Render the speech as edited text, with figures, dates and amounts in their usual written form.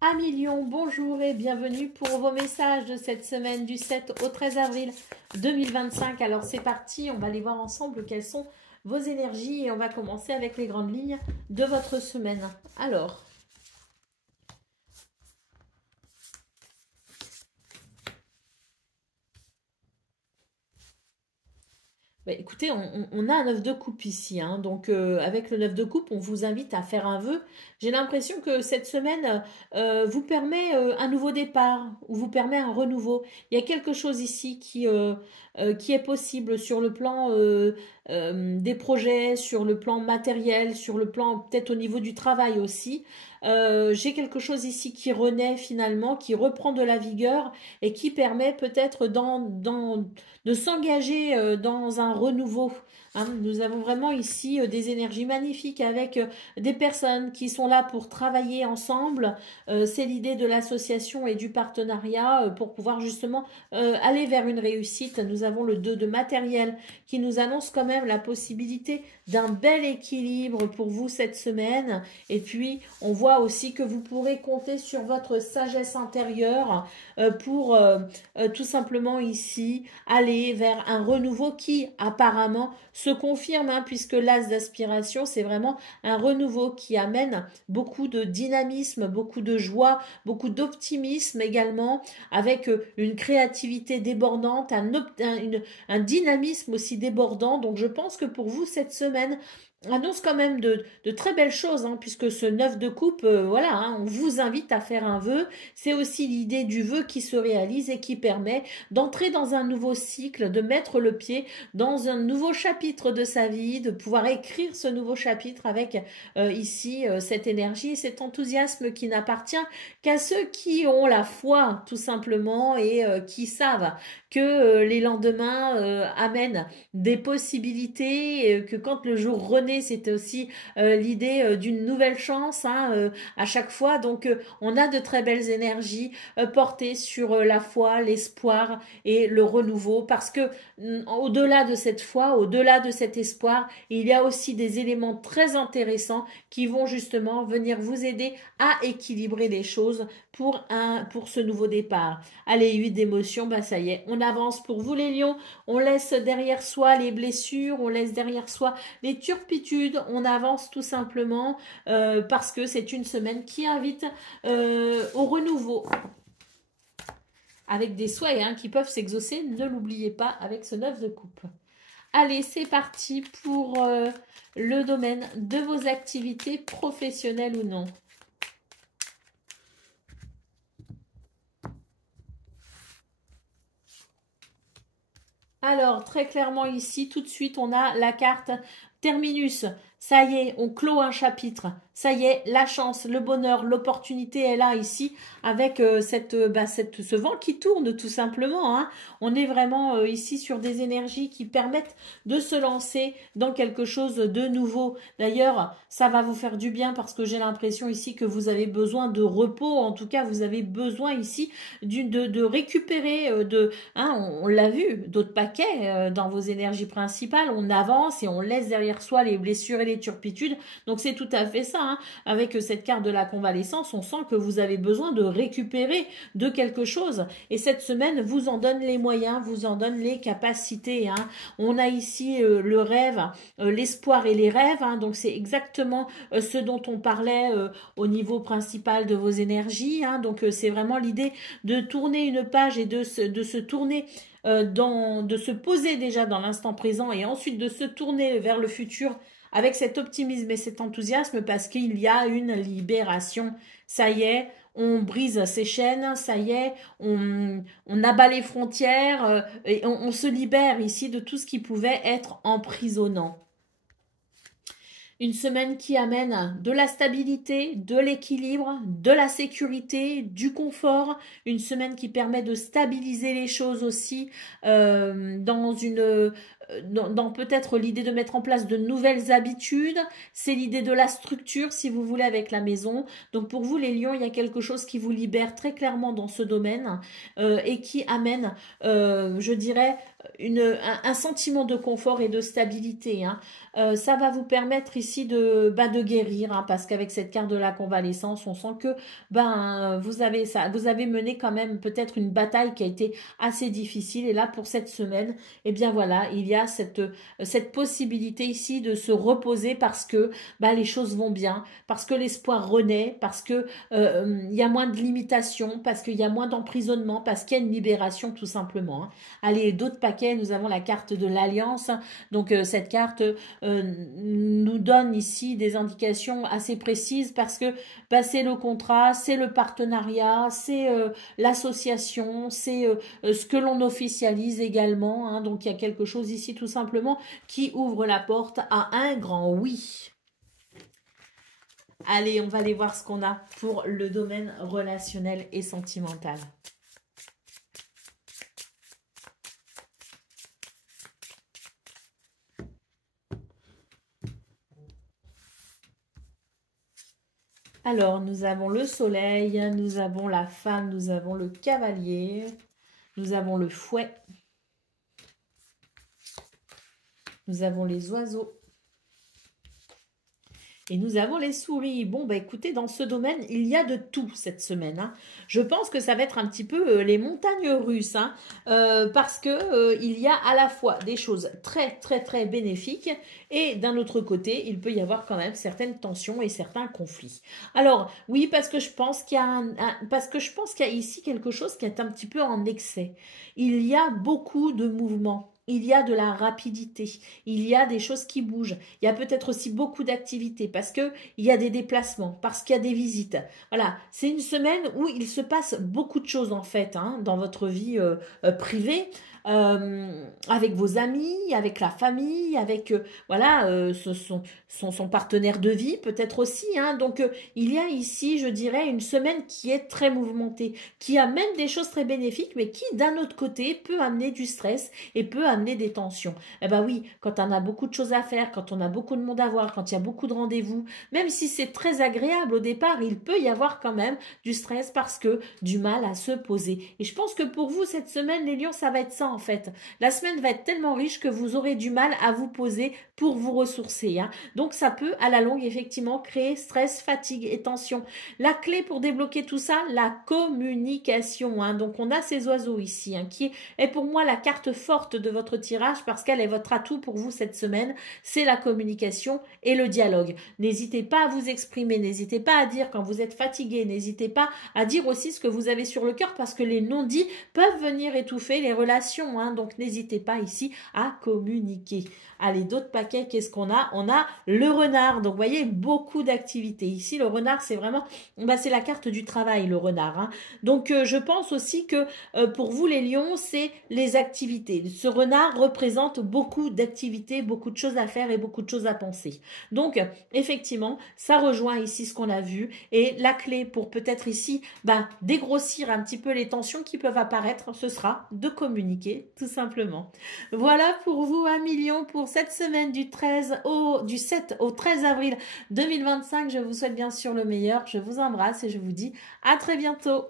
Amis Lion, bonjour et bienvenue pour vos messages de cette semaine du 7 au 13 avril 2025. Alors c'est parti, on va aller voir ensemble quelles sont vos énergies et on va commencer avec les grandes lignes de votre semaine. Alors, bah, écoutez, on a un 9 de coupe ici, hein. Donc avec le 9 de coupe, on vous invite à faire un vœu. J'ai l'impression que cette semaine vous permet un nouveau départ, ou vous permet un renouveau. Il y a quelque chose ici qui est possible sur le plan des projets, sur le plan matériel, sur le plan peut-être au niveau du travail aussi. J'ai quelque chose ici qui renaît finalement, qui reprend de la vigueur et qui permet peut-être de s'engager dans un renouveau. Hein. Nous avons vraiment ici des énergies magnifiques avec des personnes qui sont là pour travailler ensemble. C'est l'idée de l'association et du partenariat pour pouvoir justement aller vers une réussite. Nous avons le 2 de matériel qui nous annonce quand même la possibilité d'un bel équilibre pour vous cette semaine. Et puis, on voit aussi que vous pourrez compter sur votre sagesse intérieure pour tout simplement ici aller vers un renouveau qui apparemment se confirme, hein, puisque l'as d'aspiration, c'est vraiment un renouveau qui amène beaucoup de dynamisme, beaucoup de joie, beaucoup d'optimisme également, avec une créativité débordante, un dynamisme aussi débordant. Donc je pense que pour vous, cette semaine annonce quand même de très belles choses, hein, puisque ce 9 de coupe, voilà, hein, on vous invite à faire un vœu. C'est aussi l'idée du vœu qui se réalise et qui permet d'entrer dans un nouveau cycle, de mettre le pied dans un nouveau chapitre de sa vie, de pouvoir écrire ce nouveau chapitre avec ici cette énergie et cet enthousiasme qui n'appartient qu'à ceux qui ont la foi, tout simplement, et qui savent que les lendemains amènent des possibilités, que quand le jour renaît, c'est aussi l'idée d'une nouvelle chance, hein, à chaque fois. Donc on a de très belles énergies portées sur la foi, l'espoir et le renouveau, parce que au-delà de cette foi, au-delà de cet espoir, il y a aussi des éléments très intéressants qui vont justement venir vous aider à équilibrer les choses pour ce nouveau départ. Allez, 8 d'émotions, bah ça y est, on avance pour vous les lions, on laisse derrière soi les blessures, on laisse derrière soi les turpitudes, on avance tout simplement parce que c'est une semaine qui invite au renouveau avec des souhaits, hein, qui peuvent s'exaucer, ne l'oubliez pas, avec ce 9 de coupe. Allez, c'est parti pour le domaine de vos activités professionnelles ou non. Alors, très clairement ici, tout de suite, on a la carte Terminus. Ça y est, on clôt un chapitre. Ça y est, la chance, le bonheur, l'opportunité est là ici avec ce vent qui tourne tout simplement, hein. On est vraiment ici sur des énergies qui permettent de se lancer dans quelque chose de nouveau. D'ailleurs, ça va vous faire du bien parce que j'ai l'impression ici que vous avez besoin de repos. En tout cas, vous avez besoin ici de récupérer, hein, on l'a vu, d'autres paquets dans vos énergies principales. On avance et on laisse derrière soi les blessures et les turpitudes. Donc c'est tout à fait ça, hein. Avec cette carte de la convalescence, on sent que vous avez besoin de récupérer de quelque chose. Et cette semaine vous en donne les moyens, vous en donne les capacités, hein. On a ici le rêve, l'espoir et les rêves, hein. Donc c'est exactement ce dont on parlait au niveau principal de vos énergies, hein. Donc c'est vraiment l'idée de tourner une page et de se tourner de se poser déjà dans l'instant présent et ensuite de se tourner vers le futur avec cet optimisme et cet enthousiasme parce qu'il y a une libération. Ça y est, on brise ses chaînes, ça y est, on abat les frontières et on se libère ici de tout ce qui pouvait être emprisonnant. Une semaine qui amène de la stabilité, de l'équilibre, de la sécurité, du confort. Une semaine qui permet de stabiliser les choses aussi dans peut-être l'idée de mettre en place de nouvelles habitudes. C'est l'idée de la structure, si vous voulez, avec la maison. Donc pour vous, les lions, il y a quelque chose qui vous libère très clairement dans ce domaine et qui amène, je dirais, un sentiment de confort et de stabilité. Hein. Ça va vous permettre ici de guérir, hein, parce qu'avec cette carte de la convalescence, on sent que vous avez ça, vous avez mené quand même peut-être une bataille qui a été assez difficile. Et là, pour cette semaine, eh bien voilà, il y a cette possibilité ici de se reposer parce que les choses vont bien, parce que l'espoir renaît, parce que il y a moins de limitations, parce qu'il y a moins d'emprisonnement, parce qu'il y a une libération tout simplement. Hein. Allez, d'autres paquets, nous avons la carte de l'Alliance. Donc cette carte nous donne ici des indications assez précises parce que c'est le contrat, c'est le partenariat, c'est l'association, c'est ce que l'on officialise également. Hein. Donc il y a quelque chose ici tout simplement qui ouvre la porte à un grand oui. Allez, on va aller voir ce qu'on a pour le domaine relationnel et sentimental. Alors, nous avons le soleil, nous avons la femme, nous avons le cavalier, nous avons le fouet, nous avons les oiseaux. Et nous avons les souris. Bon, écoutez, dans ce domaine, il y a de tout cette semaine. Hein. Je pense que ça va être un petit peu les montagnes russes, hein, parce que il y a à la fois des choses très, très, très bénéfiques et d'un autre côté, il peut y avoir quand même certaines tensions et certains conflits. Alors, oui, parce que je pense qu'il y a qu'il y a ici quelque chose qui est un petit peu en excès. Il y a beaucoup de mouvements. Il y a de la rapidité, il y a des choses qui bougent, il y a peut-être aussi beaucoup d'activités parce qu'il y a des déplacements, parce qu'il y a des visites. Voilà, c'est une semaine où il se passe beaucoup de choses en fait hein, dans votre vie privée. Avec vos amis, avec la famille, avec son partenaire de vie peut-être aussi. Hein. Donc il y a ici, je dirais, une semaine qui est très mouvementée, qui amène des choses très bénéfiques, mais qui d'un autre côté peut amener du stress et peut amener des tensions. Eh ben oui, quand on a beaucoup de choses à faire, quand on a beaucoup de monde à voir, quand il y a beaucoup de rendez-vous, même si c'est très agréable au départ, il peut y avoir quand même du stress parce que du mal à se poser. Et je pense que pour vous, cette semaine, les lions, ça va être ça en fait. La semaine va être tellement riche que vous aurez du mal à vous poser pour vous ressourcer. Hein. Donc ça peut à la longue effectivement créer stress, fatigue et tension. La clé pour débloquer tout ça, la communication. Hein. Donc on a ces oiseaux ici hein, qui est pour moi la carte forte de votre tirage parce qu'elle est votre atout pour vous cette semaine. C'est la communication et le dialogue. N'hésitez pas à vous exprimer, n'hésitez pas à dire quand vous êtes fatigué, n'hésitez pas à dire aussi ce que vous avez sur le cœur parce que les non-dits peuvent venir étouffer les relations. Hein. Donc n'hésitez pas ici à communiquer. Allez, d'autres paquets, qu'est-ce qu'on a? On a le renard. Donc, vous voyez, beaucoup d'activités. Ici, le renard, c'est vraiment, c'est la carte du travail, le renard. Hein. Donc, je pense aussi que pour vous, les lions, c'est les activités. Ce renard représente beaucoup d'activités, beaucoup de choses à faire et beaucoup de choses à penser. Donc, effectivement, ça rejoint ici ce qu'on a vu. Et la clé pour peut-être ici, dégrossir un petit peu les tensions qui peuvent apparaître, ce sera de communiquer, tout simplement. Voilà pour vous, 1 million pour cette semaine du 7 au 13 avril 2025. Je vous souhaite bien sûr le meilleur. Je vous embrasse et je vous dis à très bientôt.